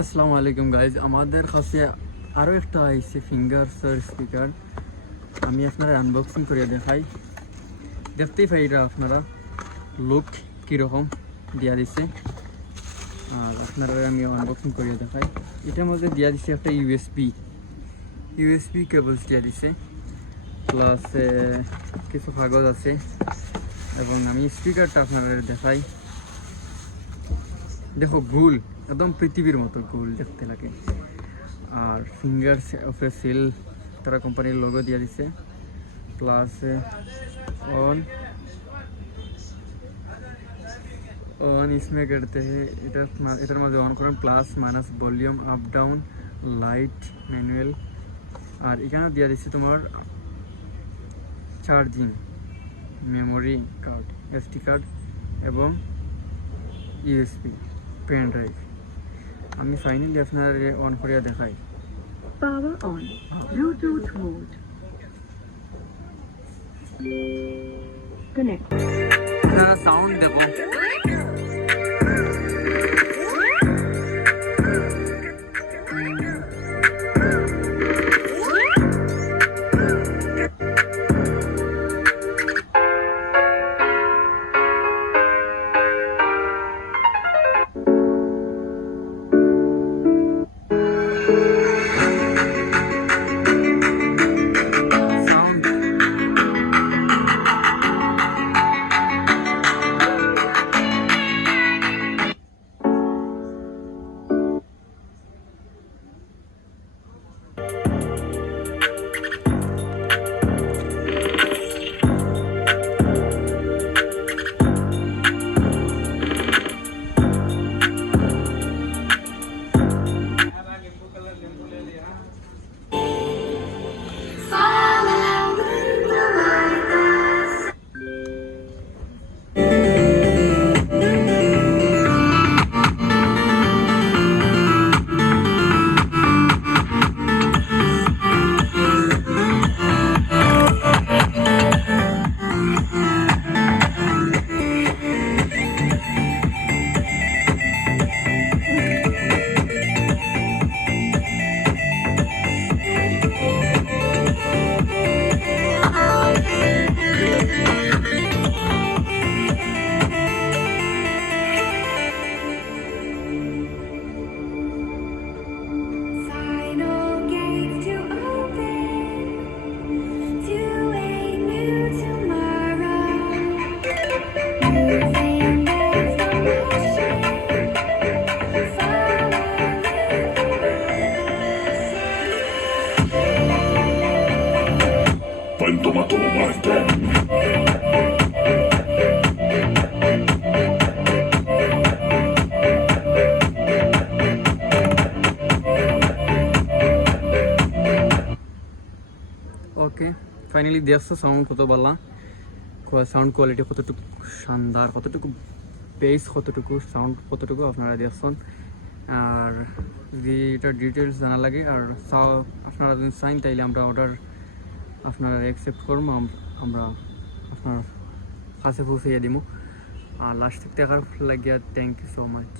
আসসালামু আলাইকুম গাইজ, আমাদের কাছে আরও একটা আইছে ফিঙ্গারসের স্পিকার। আমি আপনারা আনবক্সিং করিয়া দেখাই। দেখতেই পাই এটা আপনারা লুক কীরকম দিয়া দিছে, আর আপনারা আমি আনবক্সিং করিয়া দেখাই। এটার মধ্যে দিয়া দিছে একটা ইউএসবি কেবলস দিয়া দিছে, প্লাস কিছু কাগজ আছে। এবং আমি স্পিকারটা আপনারা দেখাই। দেখো গোল, একদম পৃথিবীর মতো গোল দেখতে লাগে। আর ফিঙ্গার অফে সিল তারা কোম্পানির লোগো দিয়ে দিছে, প্লাস ऑन इसमें करते हैं इधर मध्य ऑन करें plus minus volume up down light manual. और এখানে দিয়ে দিচ্ছে তোমার charging memory card, SD card এবং ইউএসবি পেন ড্রাইভ। আমি ফাইনালি আপনার অন করিয়া দেখাই। Power on, Bluetooth mode connect. Sound দেখো, Toma Martin. ওকে, ফাইনালি দেখছো সাউন্ড কত ভালো, সাউন্ড কোয়ালিটি কতটুকু শানদার, কতটুকু বেস, কতটুকু সাউন্ড, কতটুকু আপনারা দেখছেন। আর যদি এটা ডিটেলস জানা লাগে আর আপনারা যদি চাইন তাইলে আমরা অর্ডার আপনারা অ্যাকসেপ্ট করবো, আমরা আপনার কাছে পৌঁছাইয়া দিব। আর লাস্ট দেখার লাগিয়া থ্যাংক ইউ সো মাচ।